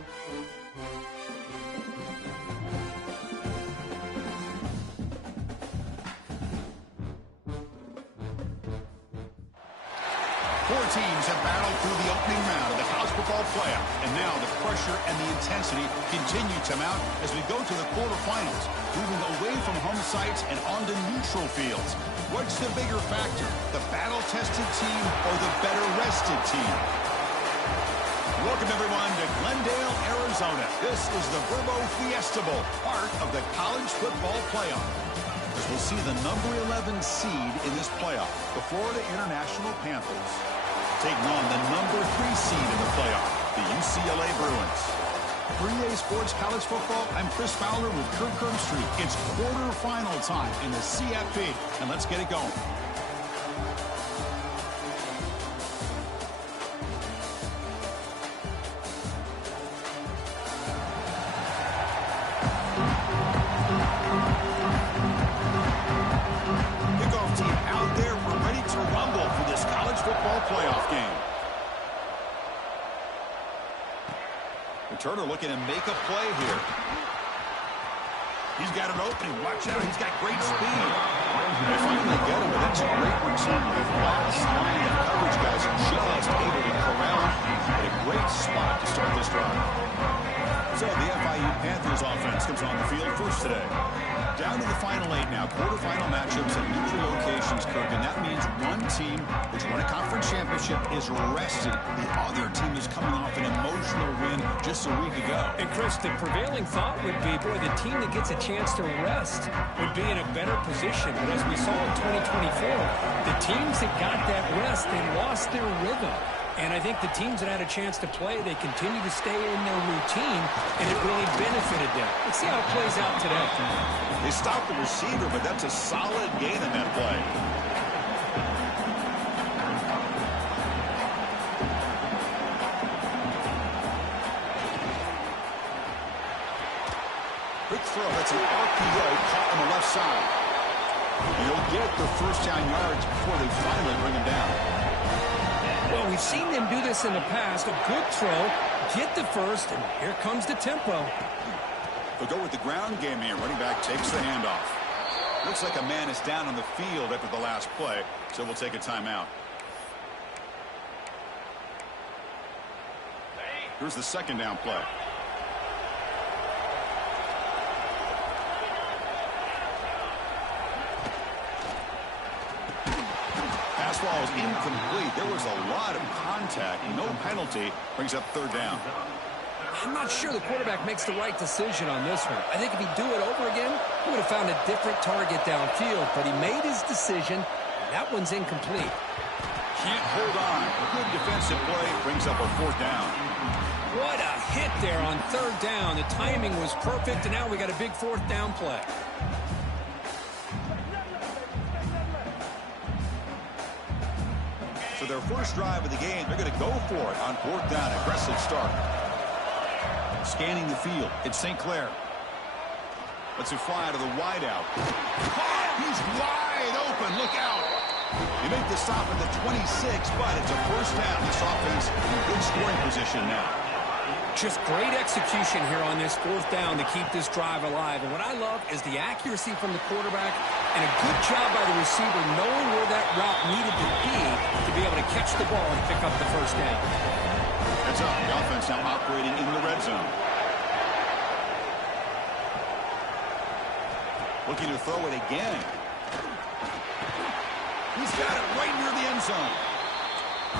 Four teams have battled through the opening round of the college football playoff, and now the pressure and the intensity continue to mount as we go to the quarterfinals, moving away from home sites and onto neutral fields. What's the bigger factor, the battle-tested team or the better-rested team? Welcome, everyone, to Glendale, Arizona. This is the Verbo Fiesta Bowl, part of the college football playoff. As we'll see the number 11 seed in this playoff, the Florida International Panthers, taking on the number 3 seed in the playoff, the UCLA Bruins. For EA Sports College Football, I'm Chris Fowler with Kirk Street. It's quarterfinal time in the CFP, and let's get it going. Kickoff team out there. We're ready to rumble for this college football playoff game. Turner looking to make a play here. He's got an opening. Watch out. He's got great speed. They finally get him, but that's a great return. The last line of coverage guys are just able to corral him. But a great spot to start this drive. So the FIU Panthers offense comes on the field first today. Down to the final 8 now. Quarterfinal matchups at neutral locations, Kirk. And that means one team which won a conference championship is rested. The other team is coming off an emotional win just a week ago. And Chris, the prevailing thought would be, boy, the team that gets a chance to rest would be in a better position. But as we saw in 2024, the teams that got that rest, they lost their rhythm. And I think the teams that had a chance to play, they continue to stay in their routine, and it really benefited them. Let's see how it plays out today. They stopped the receiver, but that's a solid gain in that play. Quick throw. That's an RPO caught on the left side. He'll get the first down yards before they finally bring him down. Well, we've seen them do this in the past. A good throw, get the first, and here comes the tempo. They'll go with the ground game here. Running back takes the handoff. Looks like a man is down on the field after the last play, so we'll take a timeout. Here's the second down play. Ball is incomplete. There was a lot of contact. No penalty. Brings up third down. I'm not sure the quarterback makes the right decision on this one. I think if he'd do it over again, he would have found a different target downfield. But he made his decision. That one's incomplete. Can't hold on. Good defensive play. Brings up a fourth down. What a hit there on third down. The timing was perfect, and now we got a big fourth down play. So their first drive of the game, they're going to go for it on fourth down. Aggressive start. Scanning the field. It's St. Clair. Lets it fly to the wideout. He's wide open. Look out. You make the stop at the 26, but it's a first down. This offense in good scoring position now. Just great execution here on this fourth down to keep this drive alive. And what I love is the accuracy from the quarterback and a good job by the receiver knowing where that route needed to be able to catch the ball and pick up the first down. Heads up. The offense now operating in the red zone. Looking to throw it again. He's got it right near the end zone.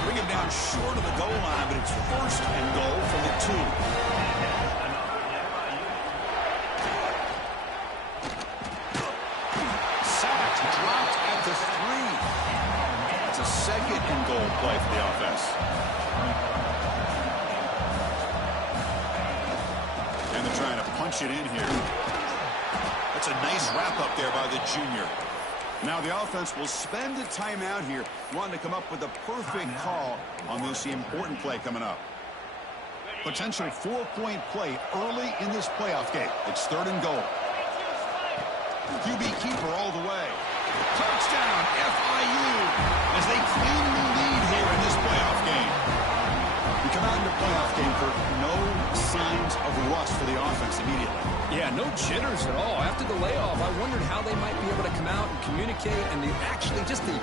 Bring him down short of the goal line, but it's first and goal from the 2. Sacked, dropped at the 3. That's a second and goal play for the offense. And they're trying to punch it in here. That's a nice wrap up there by the junior. Now the offense will spend a timeout here, wanting to come up with a perfect call on this important play coming up. Potential 4-point play early in this playoff game. It's third and goal. QB keeper all the way. Touchdown, FIU, as they claim the lead here in this playoff game. We come out in the playoff game for no sign offense immediately. Yeah, no jitters at all. After the layoff, I wondered how they might be able to come out and communicate and actually just the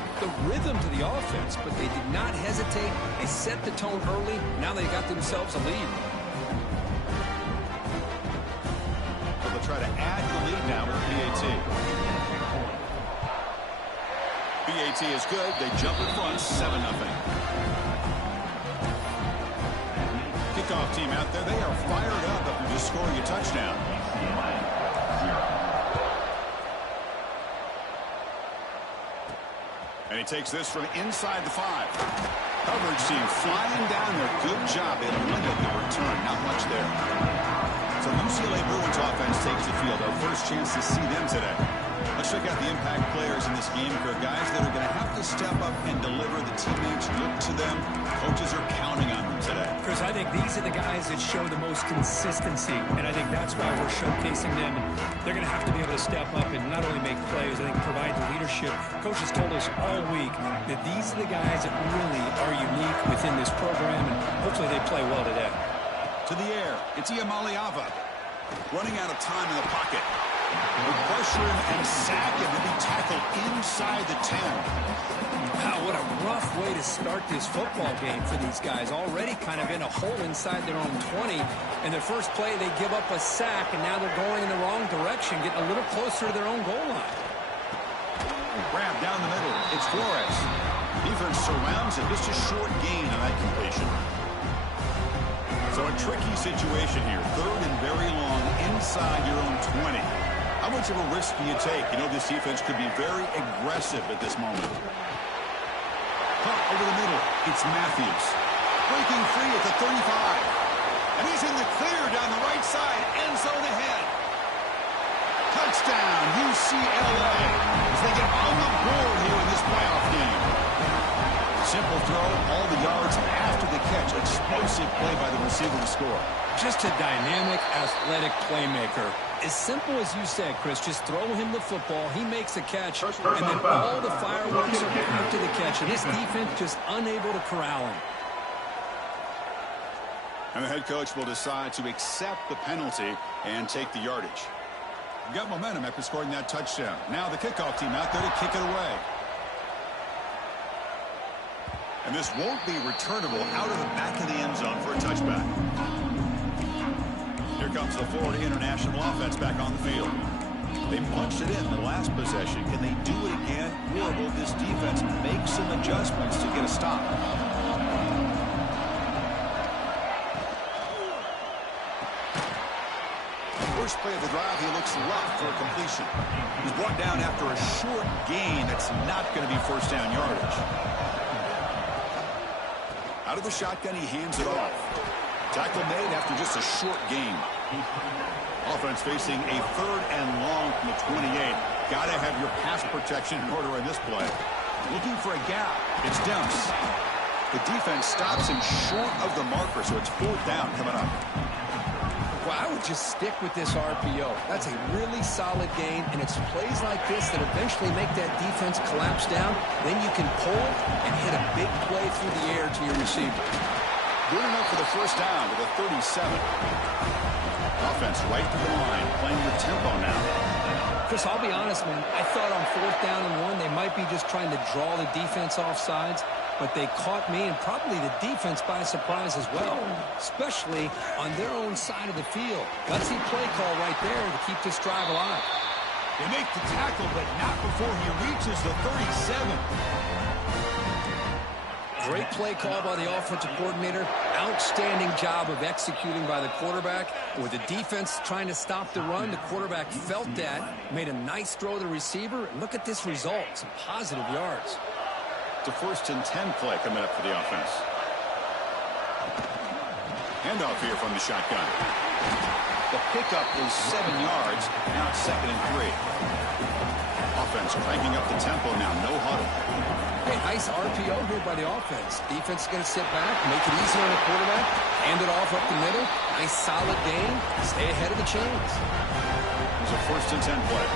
rhythm to the offense. But they did not hesitate. They set the tone early. Now they got themselves a lead. So they'll try to add to the lead now with PAT. PAT is good. They jump in front, 7-0. Kickoff team out there. They are fired up after just scoring a touchdown. And he takes this from inside the 5. Coverage team flying down there. Good job. They limit the return. Not much there. So UCLA Bruins offense takes the field. Our first chance to see them today. Let's check out the impact players in this game for guys that are going to have to step up and deliver. The teammates look to them. Coaches are counting on them today. Chris, I think these are the guys that show the most consistency, and I think that's why we're showcasing them. And they're going to have to be able to step up and not only make plays, I think provide the leadership. Coaches told us all week that these are the guys that really are unique within this program, and hopefully they play well today. To the air, it's Iamaliava. Running out of time in the pocket. With pressure and sack, and to be tackled inside the 10. Wow, what a rough way to start this football game for these guys. Already kind of in a hole inside their own 20. And their first play, they give up a sack, and now they're going in the wrong direction, getting a little closer to their own goal line. Grab down the middle. It's Flores. Defense surrounds it. Just a short gain on that completion. So a tricky situation here. 3rd and very long inside your own 20. How much of a risk do you take? You know, this defense could be very aggressive at this moment. Cut over the middle. It's Matthews. Breaking free at the 35. And he's in the clear down the right side. End zone ahead. Touchdown, UCLA. As they get on the board here in this playoff game. Simple throw, all the yards after the catch. Explosive play by the receiver to score. Just a dynamic, athletic playmaker. As simple as you said, Chris, just throw him the football. He makes a catch, and then all the fireworks are after the catch. And this defense just unable to corral him. And the head coach will decide to accept the penalty and take the yardage. Got momentum after scoring that touchdown. Now the kickoff team out there to kick it away. And this won't be returnable out of the back of the end zone for a touchback. Here comes the Florida International offense back on the field. They punched it in the last possession. Can they do it again? Or will this defense make some adjustments to get a stop? First play of the drive, he looks left for a completion. He's brought down after a short gain that's not going to be first down yardage. Out of the shotgun, he hands it off. Tackle made after just a short gain. Offense facing a 3rd and long from the 28. Got to have your pass protection in order in this play. Looking for a gap. It's Demps. The defense stops him short of the marker, so it's 4th down coming up. Well, I would just stick with this RPO. That's a really solid gain, and it's plays like this that eventually make that defense collapse down. Then you can pull and hit a big play through the air to your receiver. Good enough for the first down with a 37. Offense right to the line, playing with tempo now. Chris, I'll be honest, man. I thought on 4th down and 1, they might be just trying to draw the defense off sides. But they caught me and probably the defense by surprise as well, especially on their own side of the field. Gutsy play call right there to keep this drive alive. They make the tackle, but not before he reaches the 37. Great play call by the offensive coordinator. Outstanding job of executing by the quarterback. With the defense trying to stop the run, the quarterback felt that, made a nice throw to the receiver. And look at this result, some positive yards. It's a 1st and 10 play coming up for the offense. Handoff here from the shotgun. The pickup is 7 yards. Now it's 2nd and 3. Offense cranking up the tempo now. No huddle. Hey, nice RPO here by the offense. Defense is going to sit back, make it easy on the quarterback, hand it off up the middle. Nice solid gain. Stay ahead of the chains. It's a 1st and 10 play.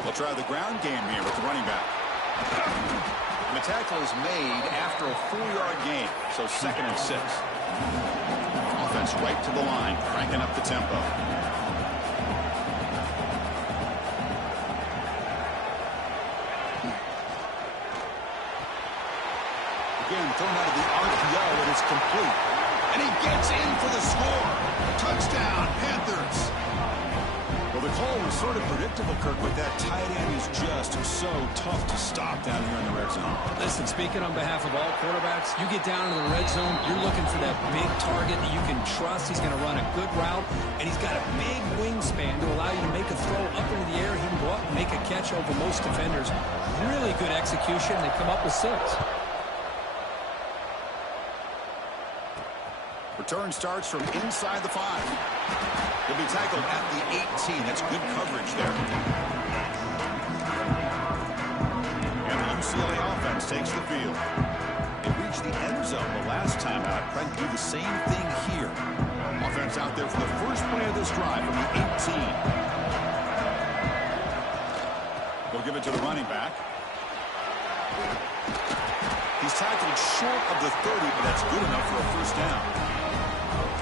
We'll try the ground game here with the running back. The tackle is made after a 4-yard gain, so 2nd and 6. Offense right to the line, cranking up the tempo. Again, thrown out of the RPO, and it's complete. And he gets in for the score. Touchdown, Panthers. Well, the call was sort of predictable, Kirk, but that tight end is just so tough to stop down here in the red zone. Listen, speaking on behalf of all quarterbacks, you get down into the red zone, you're looking for that big target that you can trust. He's going to run a good route, and he's got a big wingspan to allow you to make a throw up into the air. He can go up and make a catch over most defenders. Really good execution. They come up with 6. Return starts from inside the 5. He'll be tackled at the 18. That's good coverage there. And the UCLA offense takes the field. They reached the end zone the last time out. Trying to do the same thing here. Offense out there for the first play of this drive from the 18. They'll give it to the running back. He's tackled short of the 30, but that's good enough for a first down.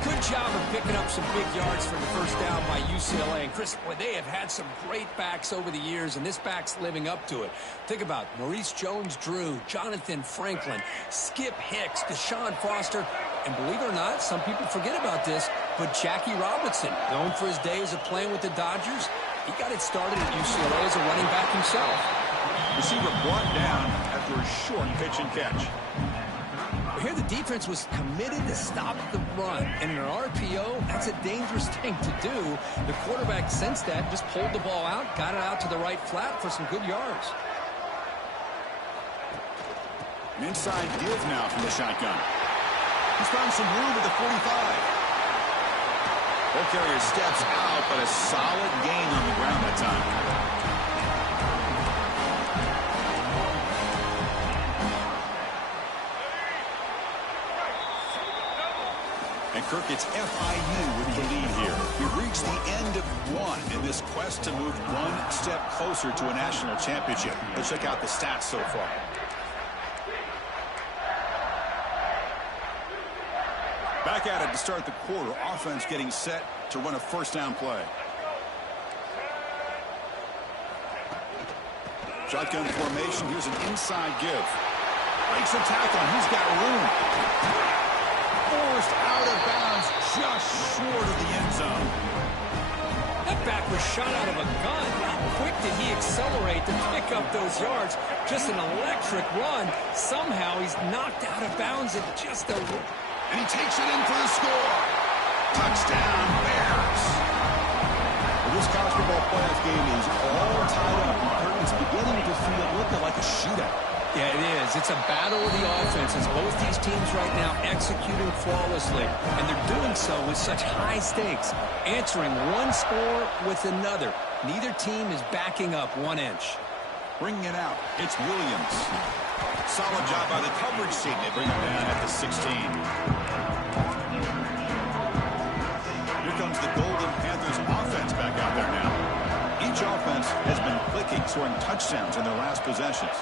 Good job of picking up some big yards for the first down by UCLA. And, Chris, boy, they have had some great backs over the years, and this back's living up to it. Think about Maurice Jones-Drew, Jonathan Franklin, Skip Hicks, Deshaun Foster, and believe it or not, some people forget about this, but Jackie Robinson, known for his days of playing with the Dodgers, he got it started at UCLA as a running back himself. Receiver brought down after a short pitch and catch. Here the defense was committed to stop the run. And in an RPO, that's a dangerous thing to do. The quarterback sensed that, just pulled the ball out, got it out to the right flat for some good yards. An inside give now from the shotgun. He's found some room at the 45. Ball carrier steps out, but a solid gain on the ground that time. And Kirk, it's FIU with the lead here. We reached the end of 1 in this quest to move 1 step closer to a national championship. Let's check out the stats so far. Back at it to start the quarter. Offense getting set to run a first down play. Shotgun formation. Here's an inside give. Breaks a tackle. He's got room. Forced out of bounds just short of the end zone. That back was shot out of a gun. How quick did he accelerate to pick up those yards? Just an electric run. Somehow he's knocked out of bounds at just a... And he takes it in for the score. Touchdown, Bears. Well, this college football playoff game is all tied up. And it's beginning to feel looking like a shootout. Yeah, it is. It's a battle of the offenses. Both these teams right now executing flawlessly, and they're doing so with such high stakes, answering one score with another. Neither team is backing up 1 inch. Bringing it out, it's Williams. Solid job by the coverage team. They bring him down at the 16. Here comes the Golden Panthers offense back out there now. Each offense has been clicking, scoring touchdowns in their last possessions.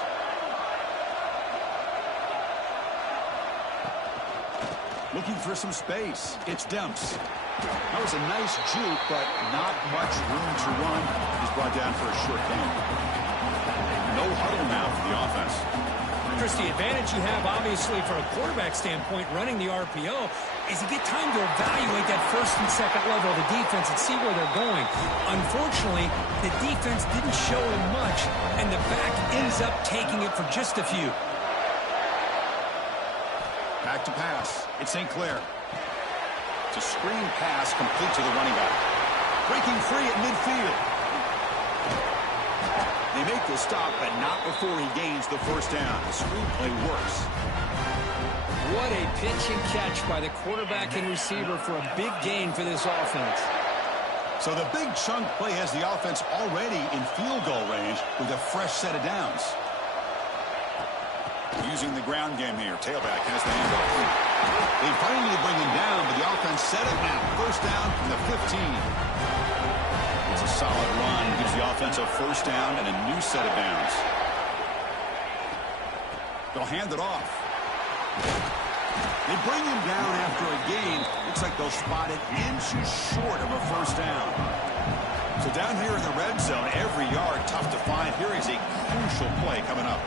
Looking for some space. It's Demps. That was a nice juke, but not much room to run. He's brought down for a short gain. No huddle now for the offense. Chris, the advantage you have, obviously, from a quarterback standpoint, running the RPO, is you get time to evaluate that first and second level of the defense and see where they're going. Unfortunately, the defense didn't show him much, and the back ends up taking it for just a few. Back to pass. It's St. Clair. It's a screen pass complete to the running back. Breaking free at midfield. They make the stop, but not before he gains the first down. The screenplay works. What a pitch and catch by the quarterback and receiver for a big gain for this offense. So the big chunk play has the offense already in field goal range with a fresh set of downs. Using the ground game here. Tailback has the handoff. They finally bring him down, but the offense set it now. First down from the 15. It's a solid run. Gives the offense a first down and a new set of downs. They'll hand it off. They bring him down after a gain. Looks like they'll spot it inches short of a first down. So down here in the red zone, every yard tough to find. Here is a crucial play coming up.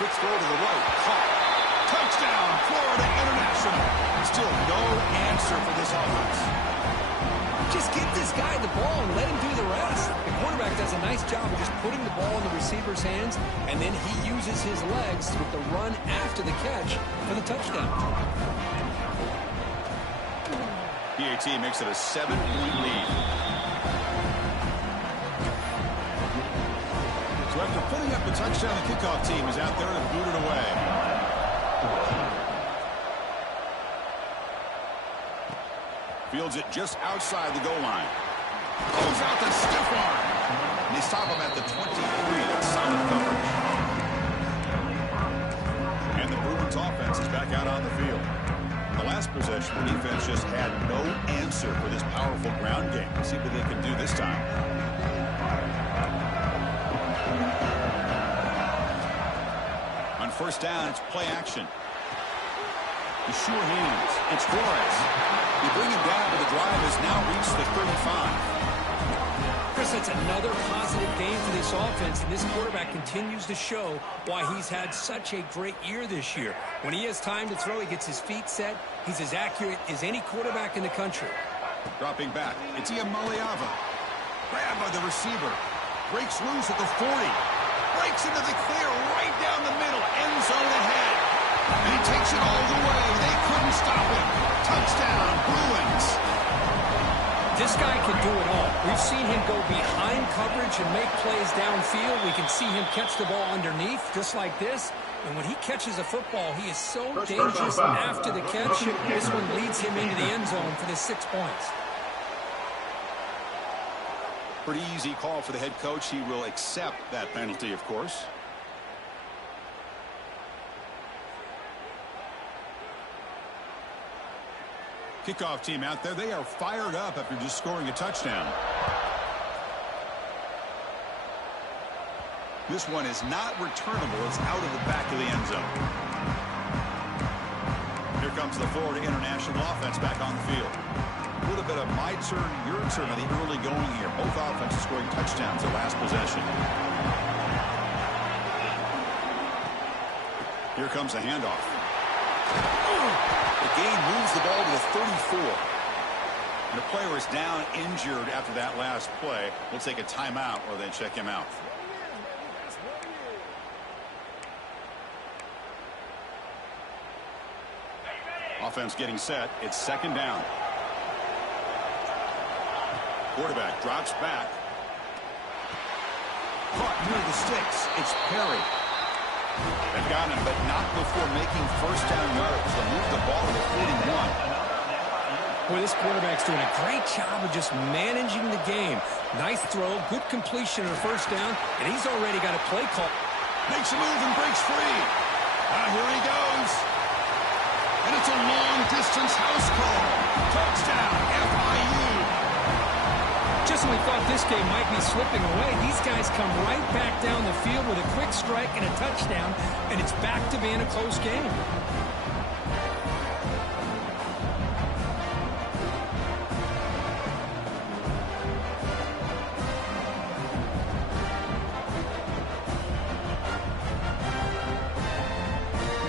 Quick throw to the right. Caught. Touchdown, Florida International. Still no answer for this offense. Just get this guy the ball and let him do the rest. The quarterback does a nice job of just putting the ball in the receiver's hands, and then he uses his legs with the run after the catch for the touchdown. PAT makes it a 7-point lead. So after putting up the touchdown, the kickoff team is out there to boot it away. Fields it just outside the goal line. Goes out the stiff arm. And they stop him at the 23. That's solid coverage. And the Bruins offense is back out on the field. In the last possession, the defense just had no answer for this powerful ground game. Let's see what they can do this time. On first down, it's play action. The sure hands. It's Flores. They bring him down, but the drive has now reached the 35. Chris, that's another positive game for this offense, and this quarterback continues to show why he's had such a great year this year. When he has time to throw, he gets his feet set. He's as accurate as any quarterback in the country. Dropping back. It's Iamaleava. Grabbed by the receiver. Breaks loose at the 40. Breaks into the clear right down the middle. End zone ahead. And he takes it all the way. They couldn't stop him. Touchdown, Bruins. This guy can do it all. We've seen him go behind coverage and make plays downfield. We can see him catch the ball underneath, just like this. And when he catches a football, he is so dangerous after the catch. This one leads him into the end zone for the 6 points. Pretty easy call for the head coach. He will accept that penalty, of course. Kickoff team out there. They are fired up after just scoring a touchdown. This one is not returnable. It's out of the back of the end zone. Here comes the Florida International offense back on the field. A little bit of my turn, your turn in the early going here. Both offenses scoring touchdowns at last possession. Here comes the handoff. The gain moves the ball to the 34. And the player is down injured after that last play. We'll take a timeout or then check him out. Offense getting set. It's second down. Quarterback drops back. Caught near the sticks. It's Perry. They've got him, but not before making first down yards. They'll move the ball to the 41. Boy, this quarterback's doing a great job of just managing the game. Nice throw, good completion on a first down, and he's already got a play call. Makes a move and breaks free. Here he goes. And it's a long-distance house call. Touchdown, FIU. Just when we thought this game might be slipping away, these guys come right back down the field with a quick strike and a touchdown, and it's back to being a close game.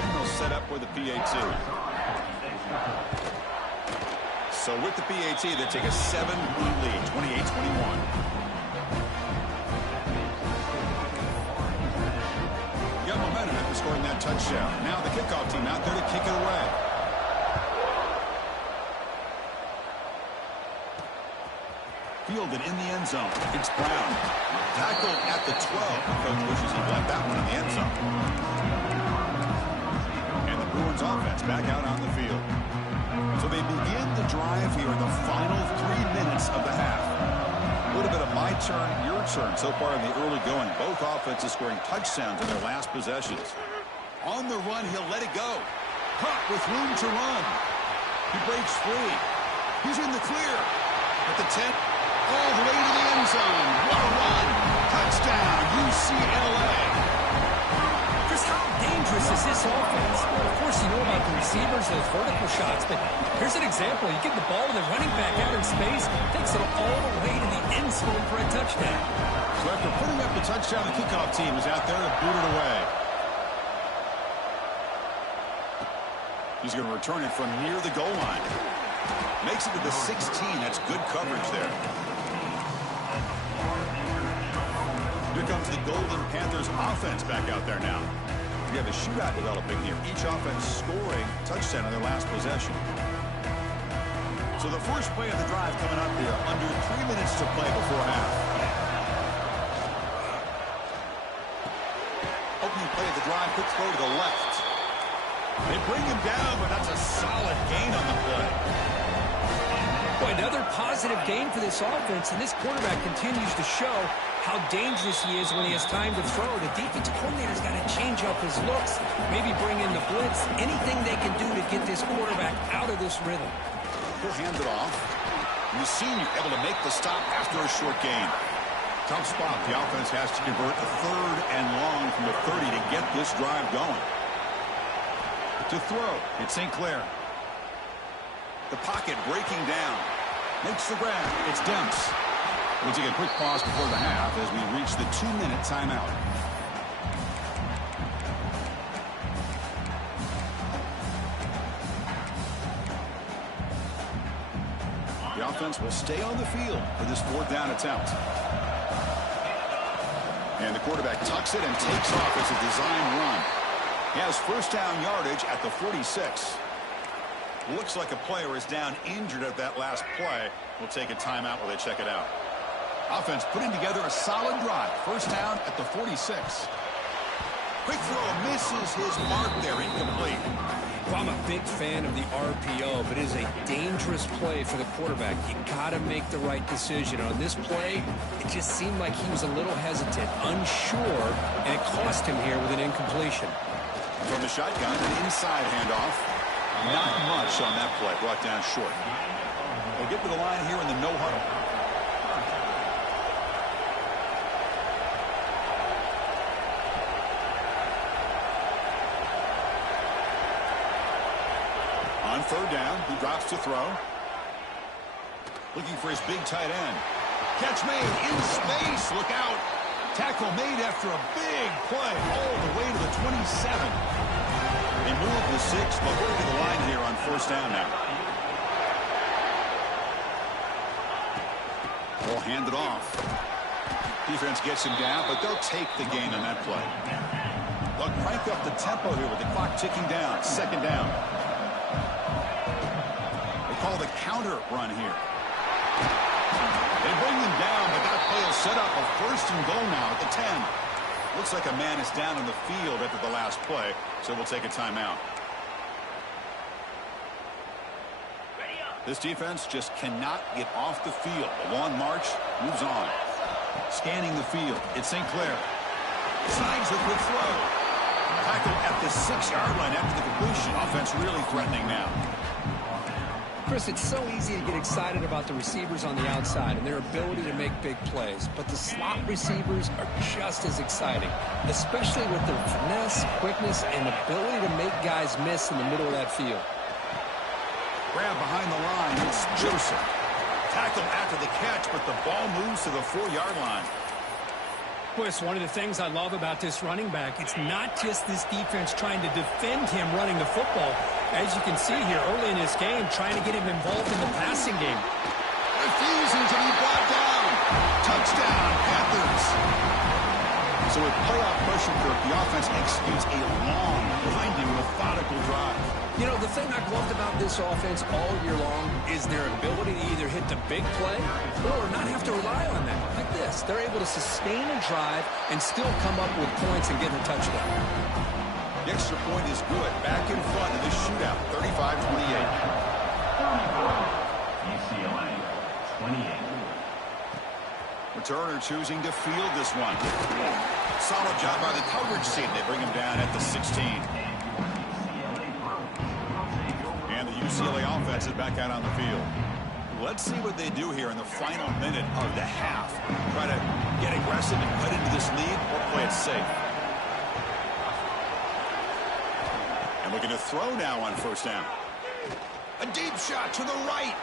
And they'll set up with the PAT. So with the PAT, they take a 7-point lead, 28-21. Got momentum after scoring that touchdown. Now the kickoff team out there to kick it away. Fielded in the end zone. It's Brown. Tackled at the 12. Coach wishes he left that one in the end zone. And the Bruins offense back out on the field. So they begin the drive here in the final 3 minutes of the half. A little bit of my turn, your turn so far in the early going. Both offenses scoring touchdowns in their last possessions. On the run, he'll let it go. Caught with room to run. He breaks free. He's in the clear. At the 10, all the way to the end zone. What a run. Touchdown, UCLA. Chris, how dangerous is this offense? Well, of course, you know about the receivers, those vertical shots, but here's an example. You get the ball to the running back out in space, takes it all the way to the end zone for a touchdown. So after putting up the touchdown, the kickoff team is out there to boot it away. He's going to return it from near the goal line. Makes it to the 16. That's good coverage there. Here comes the Golden Panthers offense back out there now. We have a shootout developing here. Each offense scoring touchdown on their last possession. So the first play of the drive coming up here. Under 3 minutes to play before half. Opening play of the drive. Quick throw to the left. They bring him down, but that's a solid gain on the play. Boy, another positive gain for this offense, and this quarterback continues to show how dangerous he is when he has time to throw. The defensive coordinator's got to change up his looks, maybe bring in the blitz, anything they can do to get this quarterback out of this rhythm. He'll hand it off. And the senior able to make the stop after a short gain. Tough spot. The offense has to convert a 3rd and long from the 30 to get this drive going. To throw, it's St. Clair. The pocket breaking down. Makes the grab. It's Dents. We'll take a quick pause before the half as we reach the 2-minute timeout. The offense will stay on the field for this 4th down attempt. And the quarterback tucks it and takes off as a design run. He has first down yardage at the 46. Looks like a player is down injured at that last play. We'll take a timeout while they check it out. Offense putting together a solid drive. First down at the 46. Quick throw misses his mark there. Incomplete. Well, I'm a big fan of the RPO, but it is a dangerous play for the quarterback. You got to make the right decision. On this play, it just seemed like he was a little hesitant, unsure, and it cost him here with an incompletion. From the shotgun, an inside handoff. Not much on that play. Brought down short. They'll get to the line here in the no huddle. On 3rd down, he drops to throw. Looking for his big tight end. Catch made in space. Look out. Tackle made after a big play all the way to the 27. They move the 6. They'll go to the line here on 1st down now. They'll hand it off. Defense gets him down, but they'll take the gain on that play. They'll crank up the tempo here with the clock ticking down. 2nd down. They call the counter run here. They bring them down, but that play will set up a 1st and goal now at the 10. Looks like a man is down in the field after the last play, so we'll take a timeout. This defense just cannot get off the field. The long march moves on. Scanning the field. It's St. Clair. Signs the quick throw. Tackled at the 6-yard line after the completion. Offense really threatening now. Chris, it's so easy to get excited about the receivers on the outside and their ability to make big plays, but the slot receivers are just as exciting, especially with their finesse, quickness, and ability to make guys miss in the middle of that field. Grab behind the line. It's Joseph. Tackle after the catch, but the ball moves to the 4-yard line. Boy, it's one of the things I love about this running back. It's not just this defense trying to defend him running the football. As you can see here early in this game, trying to get him involved in the passing game. Refusing to be brought down. Touchdown, Panthers. So with playoff pressure curve, the offense executes a long, winding, methodical drive. You know, the thing I've loved about this offense all year long is their ability to either hit the big play or not have to rely on that. Like this, they're able to sustain a drive and still come up with points and get a touchdown. The extra point is good. Back in front of this shootout, 35-28. UCLA, 28. Returner choosing to field this one. Solid job by the coverage team. They bring him down at the 16. offense is back out on the field. Let's see what they do here in the final minute of the half. Try to get aggressive and cut into this lead or play it safe. And looking to throw now on first down. A deep shot to the right.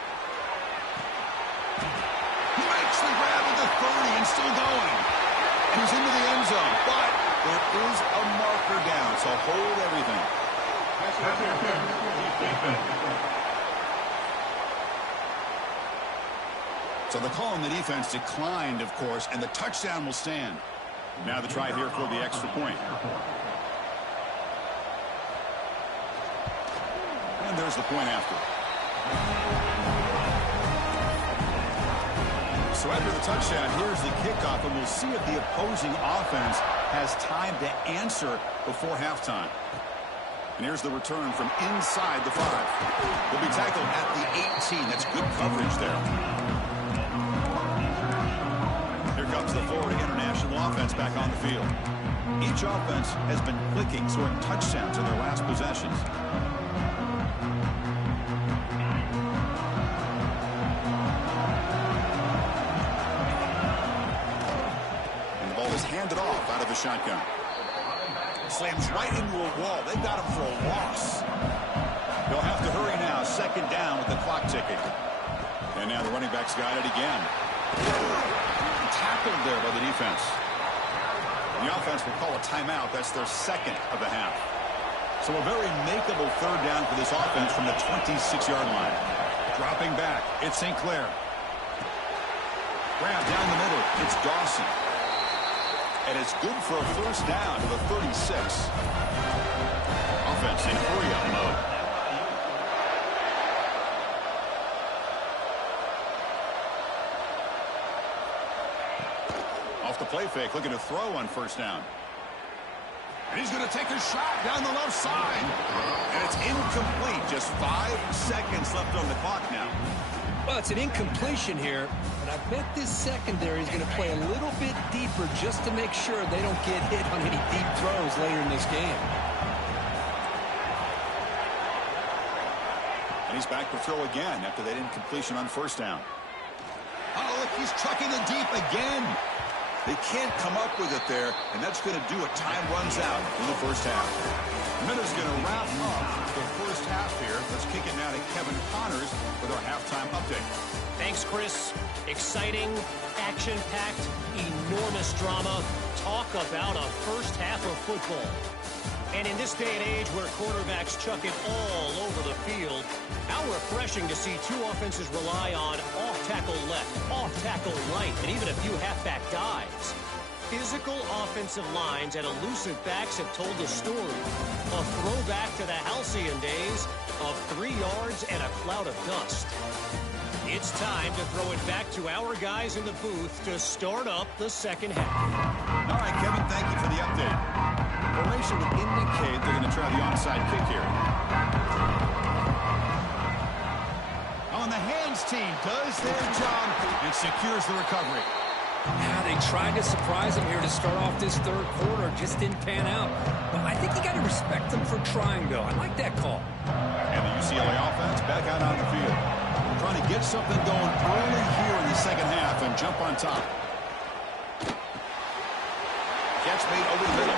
He makes the grab at the 30 and still going. He's into the end zone, but there is a marker down, so hold everything. So the call on the defense declined, of course, and the touchdown will stand. Now the try here for the extra point. And there's the point after. So after the touchdown, here's the kickoff, and we'll see if the opposing offense has time to answer before halftime. And here's the return from inside the 5. Will be tackled at the 18. That's good coverage there. Here comes the Florida International offense back on the field. Each offense has been clicking, scoring touchdowns in their last possessions. Handed off out of the shotgun. Slams right into a wall. They got him for a loss. They'll have to hurry now. Second down with the clock ticking. And now the running back's got it again. Tackled there by the defense. The offense will call a timeout. That's their second of the half. So a very makeable third down for this offense from the 26-yard line. Dropping back. It's St. Clair. Grab down the middle. It's Dawson. And it's good for a first down to the 36. Offense in hurry-up mode. Off the play fake, looking to throw on first down. And he's going to take a shot down the left side. And it's incomplete. Just 5 seconds left on the clock now. Well, it's an incompletion here, but I bet this secondary is going to play a little bit deeper just to make sure they don't get hit on any deep throws later in this game. And he's back to throw again after that incompletion on first down. Oh, look, he's trucking it deep again. They can't come up with it there, and that's going to do it. Time runs out in the first half. The minute's going to wrap up the first half here. Let's kick it now to Kevin Connors with our halftime update. Thanks, Chris. Exciting, action-packed, enormous drama. Talk about a first half of football. And in this day and age where quarterbacks chuck it all over the field, how refreshing to see two offenses rely on off-tackle left, off-tackle right, and even a few halfback dives. Physical offensive lines and elusive backs have told the story. A throwback to the halcyon days of 3 yards and a cloud of dust. It's time to throw it back to our guys in the booth to start up the second half. All right, Kevin, thank you for the update. Formation would indicate they're going to try the onside kick here. On the hands team does their job and secures the recovery. Yeah, they tried to surprise him here to start off this third quarter. Just didn't pan out. But I think you got to respect them for trying, though. I like that call. And the UCLA offense back out on the field. Trying to get something going early here in the second half and jump on top. Catch made over the middle.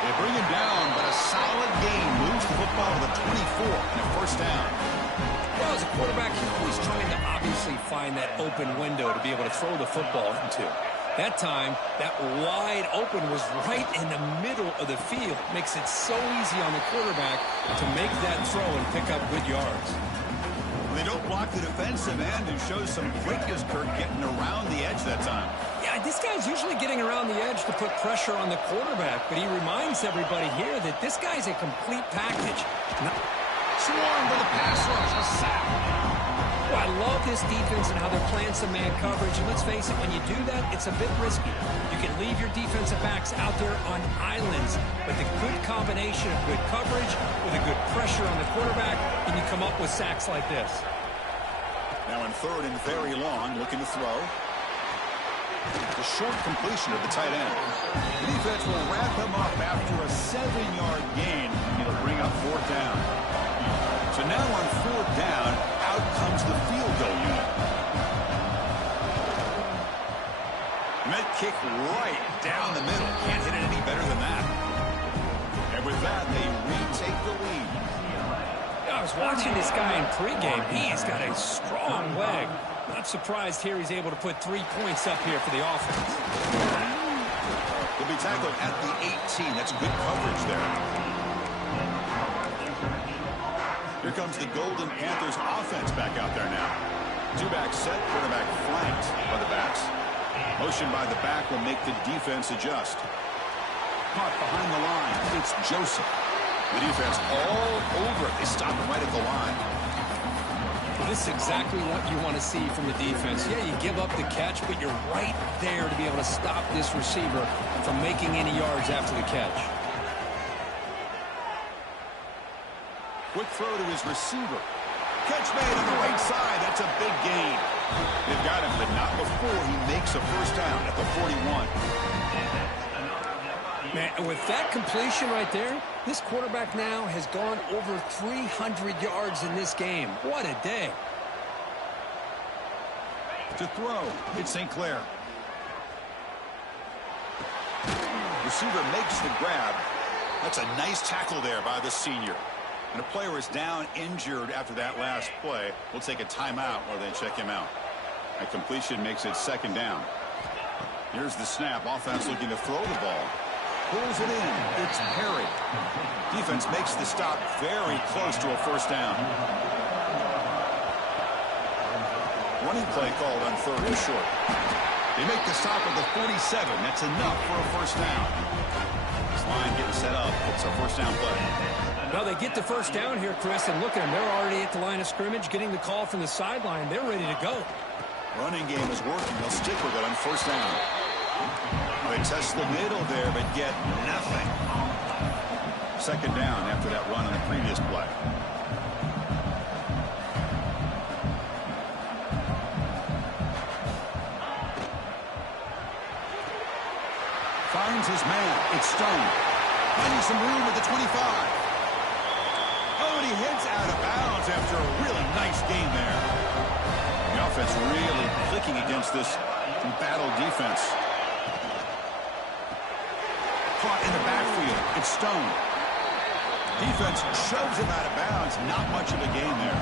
They bring him down, but a solid gain moves the football to the 24 and a first down. Well, as a quarterback, you're always trying to obviously find that open window to be able to throw the football into. That time, that wide open was right in the middle of the field. Makes it so easy on the quarterback to make that throw and pick up good yards. They don't block the defensive end and shows some quickness, Kirk, getting around the edge that time. Yeah, this guy's usually getting around the edge to put pressure on the quarterback, but he reminds everybody here that this guy's a complete package. Swarm with a pass rush, a sack. Well, I love this defense and how they're playing some man coverage, and let's face it, when you do that, it's a bit risky. You can leave your defensive backs out there on islands, but the good combination of good coverage with a good pressure on the quarterback, and you come up with sacks like this. Now in third and very long, looking to throw. The short completion of the tight end. The defense will wrap him up after a 7-yard gain. It'll bring up fourth down. So now on fourth down, kick right down the middle. Can't hit it any better than that. And with that, they retake the lead. I was watching this guy in pregame. He's got a strong leg. Not surprised here he's able to put 3 points up here for the offense. He'll be tackled at the 18. That's good coverage there. Here comes the Golden Panthers offense back out there now. Two-back set, quarterback flanked by the backs. Motion by the back will make the defense adjust. Caught behind the line. It's Joseph. The defense all over it. They stop him right at the line. Well, this is exactly what you want to see from the defense. Yeah, you give up the catch, but you're right there to be able to stop this receiver from making any yards after the catch. Quick throw to his receiver. Catch made on the right side. That's a big gain. They've got him, but not before he makes a first down at the 41. Man, with that completion right there, this quarterback now has gone over 300 yards in this game. What a day. To throw, it's St. Clair. Receiver makes the grab. That's a nice tackle there by the senior. And a player is down injured after that last play. We'll take a timeout while they check him out. That completion makes it second down. Here's the snap. Offense looking to throw the ball. Pulls it in. It's Perry. Defense makes the stop very close to a first down. Running play called on third and short. They make the stop at the 47. That's enough for a first down. This line getting set up. It's a first down play. Well, they get the first down here, Chris, and look at them. They're already at the line of scrimmage, getting the call from the sideline. They're ready to go. Running game is working. They'll stick with it on first down. They test the middle there, but get nothing. Second down after that run on the previous play. Finds his man. It's Stone. Finding some room at the 25. Oh, and he heads out of bounds after a really nice game there. The offense really clicking against this battle defense. Caught in the backfield. It's Stone. Defense shoves him out of bounds. Not much of a gain there.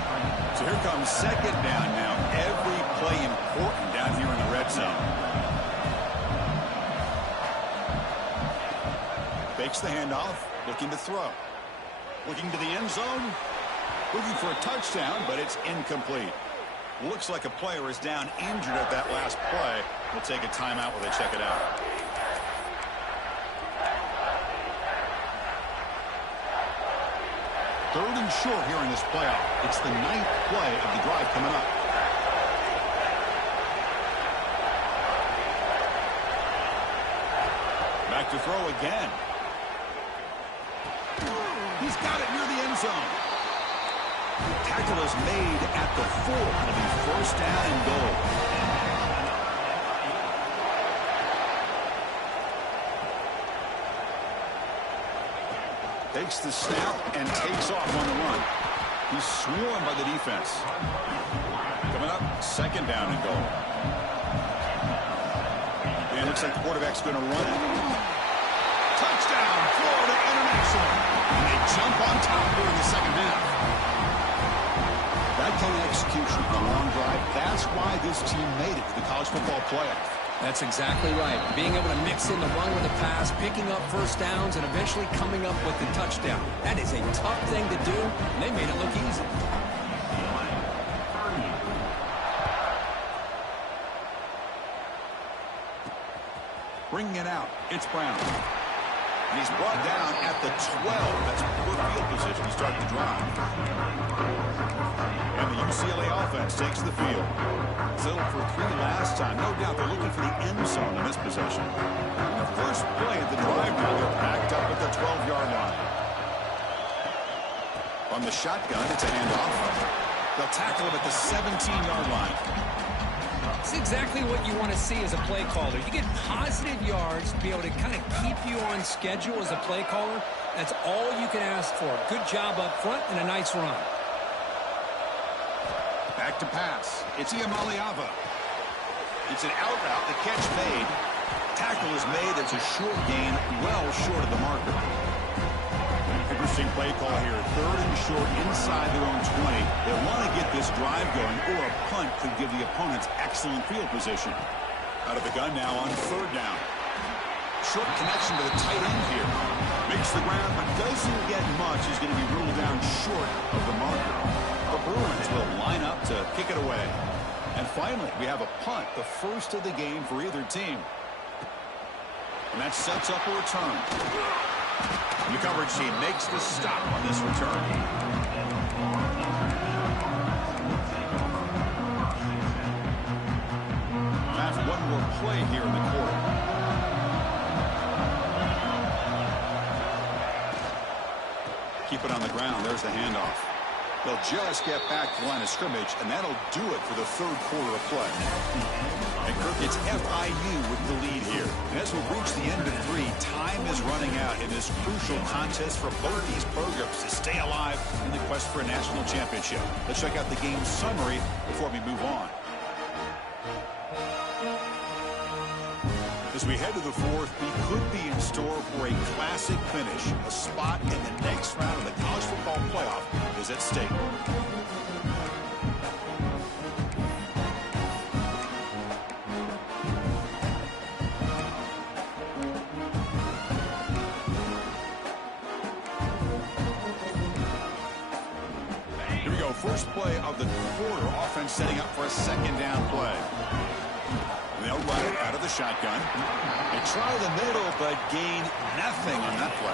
So here comes second down now. Every play important down here in the red zone. Fakes the handoff. Looking to throw. Looking to the end zone. Looking for a touchdown, but it's incomplete. Looks like a player is down injured at that last play. We'll take a timeout while they check it out. Third and short here in this playoff. It's the 9th play of the drive coming up. Back to throw again. He's got it near the end zone. Tackle is made at the 4. It'll be first down and goal. Takes the snap and takes off on the run. He's swarmed by the defense. Coming up, second down and goal. And it looks like the quarterback's going to run it. Touchdown, Florida International. And they jump on top here in the second half. That kind of execution on a long drive, that's why this team made it to the college football playoff. That's exactly right. Being able to mix in the run with the pass, picking up first downs, and eventually coming up with the touchdown. That is a tough thing to do, and they made it look easy. Bringing it out, it's Brown. And he's brought down at the 12. That's poor field position to start the drive. And the UCLA offense takes the field. Settled for 3 last time. No doubt they're looking for the end zone in this possession. And the first play of the drive now, they're backed up at the 12-yard line. On the shotgun, it's a handoff. They'll tackle him at the 17-yard line. It's exactly what you want to see as a play caller. You get positive yards to be able to kind of keep you on schedule as a play caller. That's all you can ask for. Good job up front and a nice run. Back to pass. It's Iamaleava. It's an out route. The catch made. Tackle is made. It's a short gain, well short of the marker. Interesting play call here. 3rd and short inside their own 20. They want to get this drive going, or a punt could give the opponents excellent field position. Out of the gun now on 3rd down. Short connection to the tight end here. Makes the ground, but doesn't get much. He's going to be ruled down short of the marker. The Bruins will line up to kick it away. And finally, we have a punt, the first of the game for either team. And that sets up a return. The coverage team makes the stop on this return. That's one more play here in the quarter. Keep it on the ground. There's the handoff. They'll just get back to the line of scrimmage, and that'll do it for the 3rd quarter of play. And Kirk, it's FIU with the lead here. And as we reach the end of 3, time is running out in this crucial contest for both these programs to stay alive in the quest for a national championship. Let's check out the game summary before we move on. As we head to the 4th, we could be in store for a classic finish. A spot in the next round of the college football playoff is at stake. Here we go. First play of the quarter. Offense setting up for a 2nd down play. They'll run it out of the shotgun. They try the middle, but gain nothing on that play.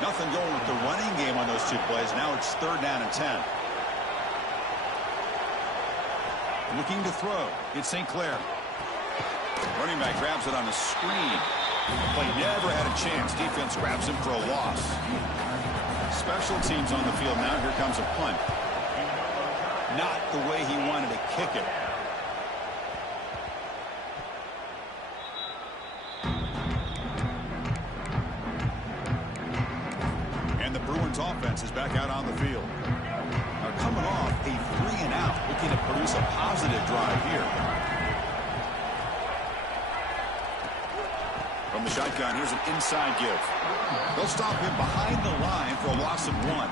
Nothing going with the running game on those 2 plays. Now it's 3rd down and 10. Looking to throw. It's St. Clair. Running back grabs it on the screen. The play never had a chance. Defense grabs him for a loss. Special teams on the field. Now here comes a punt. Not the way he wanted to kick it. Offense is back out on the field. Now coming off a 3-and-out, looking to produce a positive drive here. From the shotgun, here's an inside give. They'll stop him behind the line for a loss of 1.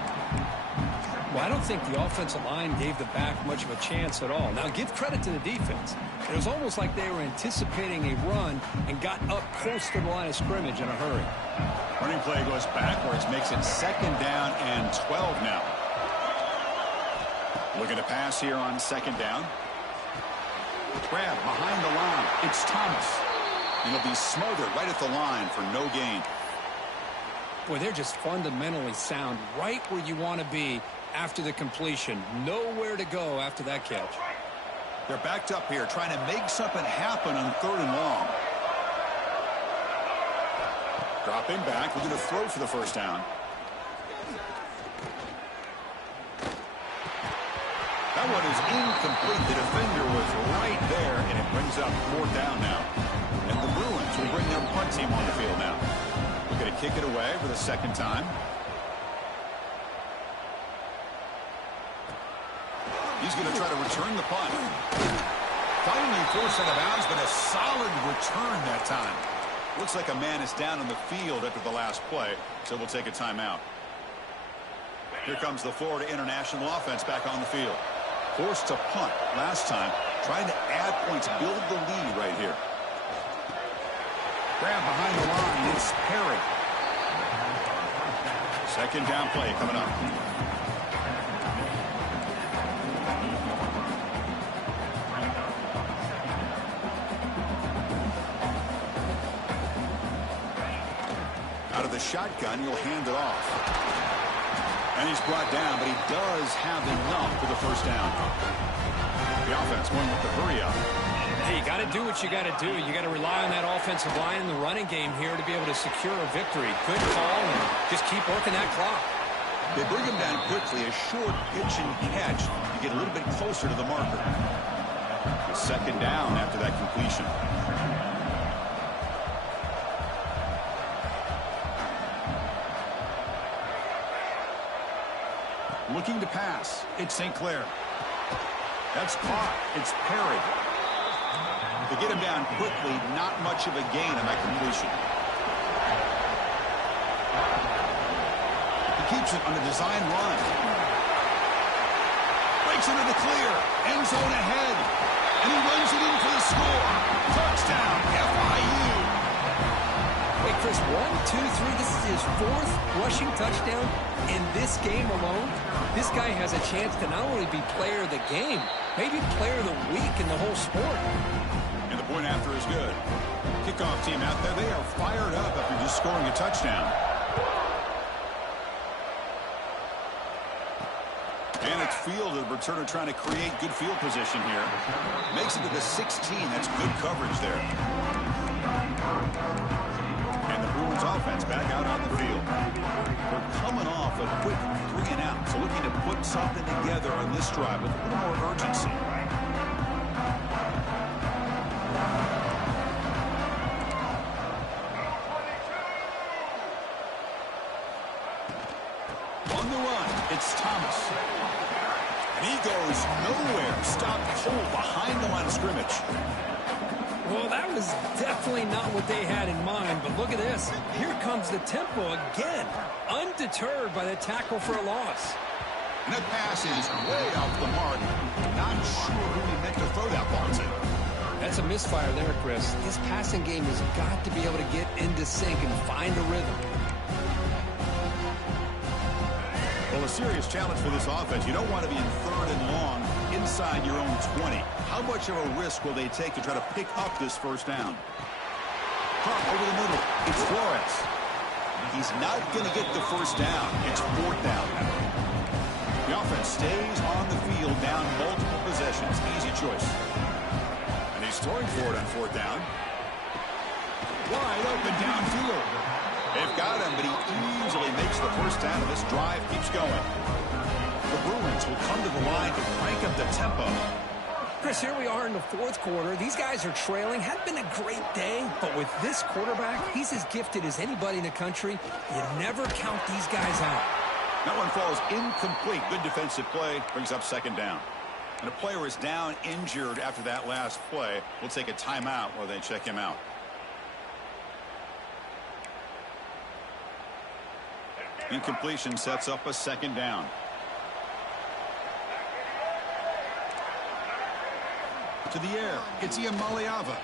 Well, I don't think the offensive line gave the back much of a chance at all. Now, give credit to the defense. It was almost like they were anticipating a run and got up close to the line of scrimmage in a hurry. Running play goes backwards, makes it 2nd down and 12 now. Looking to pass here on 2nd down. Grab behind the line. It's Thomas. And he'll be smothered right at the line for no gain. Boy, they're just fundamentally sound right where you want to be after the completion. Nowhere to go after that catch. They're backed up here trying to make something happen on 3rd and long. Dropping back, looking to throw for the 1st down. That one is incomplete. The defender was right there, and it brings up 4th down now. And the Bruins will bring their punt team on the field now. We're going to kick it away for the 2nd time. He's going to try to return the punt. Finally forced out of bounds, but a solid return that time. Looks like a man is down on the field after the last play, so we'll take a timeout. Here comes the Florida International offense back on the field. Forced to punt last time, trying to add points, build the lead right here. Grab behind the line, it's Perry. 2nd down play coming up. Out of the shotgun, he'll hand it off. And he's brought down, but he does have enough for the 1st down. The offense going with the hurry up. Hey, you got to do what you got to do. You got to rely on that offensive line in the running game here to be able to secure a victory. Good call, and just keep working that clock. They bring him down quickly, a short pitch and catch to get a little bit closer to the marker. 2nd down after that completion. Looking to pass. It's St. Clair. That's caught. It's Perry. They get him down quickly, not much of a gain on that completion. He keeps it on a design run. Breaks into the clear. End zone ahead. And he runs it in for the score. Touchdown, FIU. Hey, Chris, 1, 2, 3. This is his 4th rushing touchdown in this game alone. This guy has a chance to not only be player of the game, maybe player of the week in the whole sport. And the point after is good. Kickoff team out there, they are fired up after just scoring a touchdown. And it's fielded. Returner trying to create good field position here. Makes it to the 16. That's good coverage there. And the Bruins offense back out on the field. We're coming off a quick 3-and-out. So looking to put something together on this drive with a little more urgency. On the run, it's Thomas. And he goes nowhere. Stopped cold behind the line of scrimmage. Well, that was definitely not what they had in mind, but look at this. Here comes the tempo again, undeterred by the tackle for a loss. And that pass is way off the mark. Not sure who he meant to throw that ball to. That's a misfire there, Chris. This passing game has got to be able to get into sync and find a rhythm. Well, a serious challenge for this offense. You don't want to be in 3rd and long inside your own 20. How much of a risk will they take to try to pick up this first down? Crump over the middle. It's Flores. He's not going to get the first down. It's 4th down. The offense stays on the field down multiple possessions. Easy choice. And he's throwing for it on 4th down. Wide open downfield. They've got him, but he easily makes the first down, and this drive keeps going. The Bruins will come to the line to crank up the tempo. Chris, here we are in the 4th quarter. These guys are trailing. Had been a great day, but with this quarterback, he's as gifted as anybody in the country. You never count these guys out. That one falls incomplete. Good defensive play. Brings up 2nd down. And a player is down injured after that last play. We'll take a timeout while they check him out. Incompletion sets up a 2nd down. To the air. It's Iamaleava.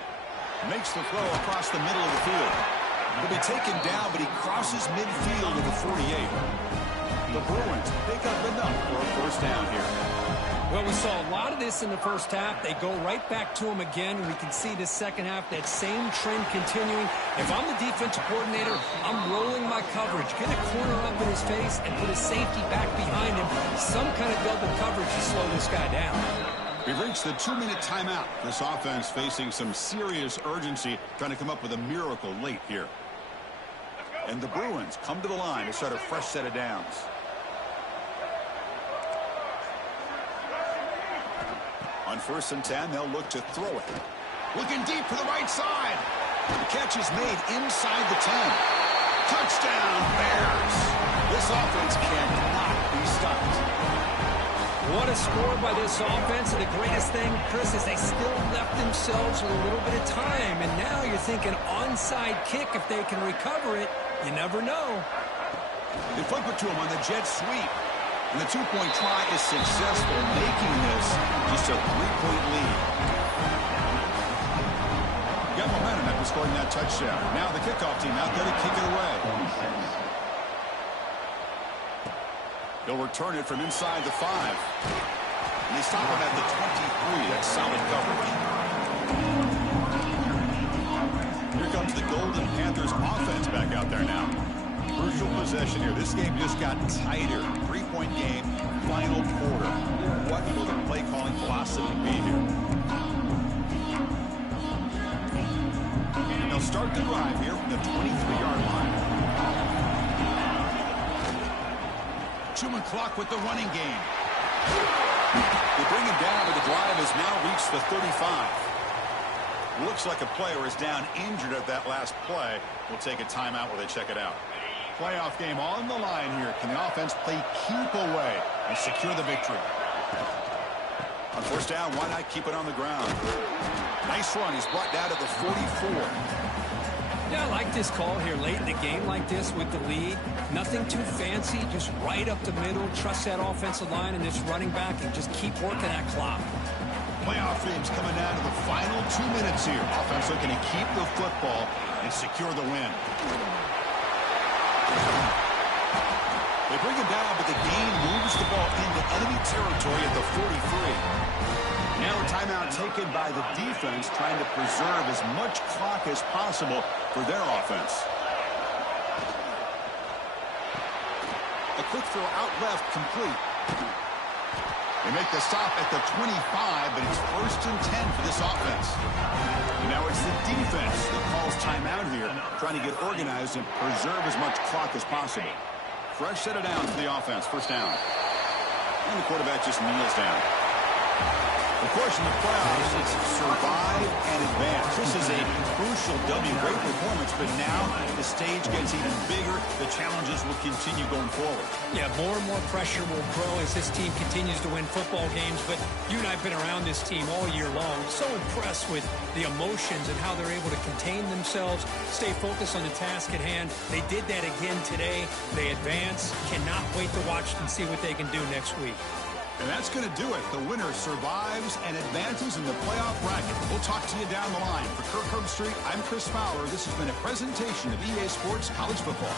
Makes the throw across the middle of the field. He'll be taken down, but he crosses midfield to the 48. The Bruins pick up enough for a first down here. Well, we saw a lot of this in the first half. They go right back to him again. We can see the second half, that same trend continuing. If I'm the defensive coordinator, I'm rolling my coverage. Get a corner up in his face and put a safety back behind him. Some kind of double coverage to slow this guy down. We've reached the 2-minute timeout. This offense facing some serious urgency, trying to come up with a miracle late here. And the Bruins come to the line to start a fresh set of downs. On 1st and 10, they'll look to throw it. Looking deep to the right side. The catch is made inside the 10. Touchdown, Bears. This offense cannot be stopped. What a score by this offense. And the greatest thing, Chris, is they still left themselves with a little bit of time. And now you're thinking onside kick. If they can recover it, you never know. They flip it to him on the jet sweep. And the 2-point try is successful, making this just a 3-point lead. Got momentum after scoring that touchdown. Now the kickoff team out there to kick it away. He'll return it from inside the 5. And they stop him at the 23. That's solid coverage. Here comes the Golden Panthers offense back out there now. Crucial possession here. This game just got tighter. 3-point game, final quarter. What will the play calling philosophy be here? And they'll start the drive here from the 23-yard line. 2-minute clock with the running game. They bring him down, but the drive has now reached the 35. Looks like a player is down injured at that last play. We'll take a timeout while they check it out. Playoff game on the line here. Can the offense play keep away and secure the victory? On first down, why not keep it on the ground? Nice run. He's brought down to the 44. Yeah, I like this call here late in the game like this with the lead. Nothing too fancy, just right up the middle. Trust that offensive line and this running back and just keep working that clock. Playoff games coming down to the final 2 minutes here. Offense looking to keep the football and secure the win. They bring him down, but the gain moves the ball into enemy territory at the 43. Now a timeout taken by the defense, trying to preserve as much clock as possible for their offense. A quick throw out left, complete. They make the stop at the 25, but it's 1st and 10 for this offense. And now it's the defense that calls timeout here, trying to get organized and preserve as much clock as possible. Fresh set of downs for the offense, first down. And the quarterback just kneels down. Of course, in the playoffs, it's survive and advance. This is a crucial W. Great performance, but now the stage gets even bigger. The challenges will continue going forward. Yeah, more and more pressure will grow as this team continues to win football games. But you and I have been around this team all year long. So impressed with the emotions and how they're able to contain themselves, stay focused on the task at hand. They did that again today. They advance. Cannot wait to watch and see what they can do next week. And that's going to do it. The winner survives and advances in the playoff bracket. We'll talk to you down the line. For Kirk Herbstreit, I'm Chris Fowler. This has been a presentation of EA Sports College Football.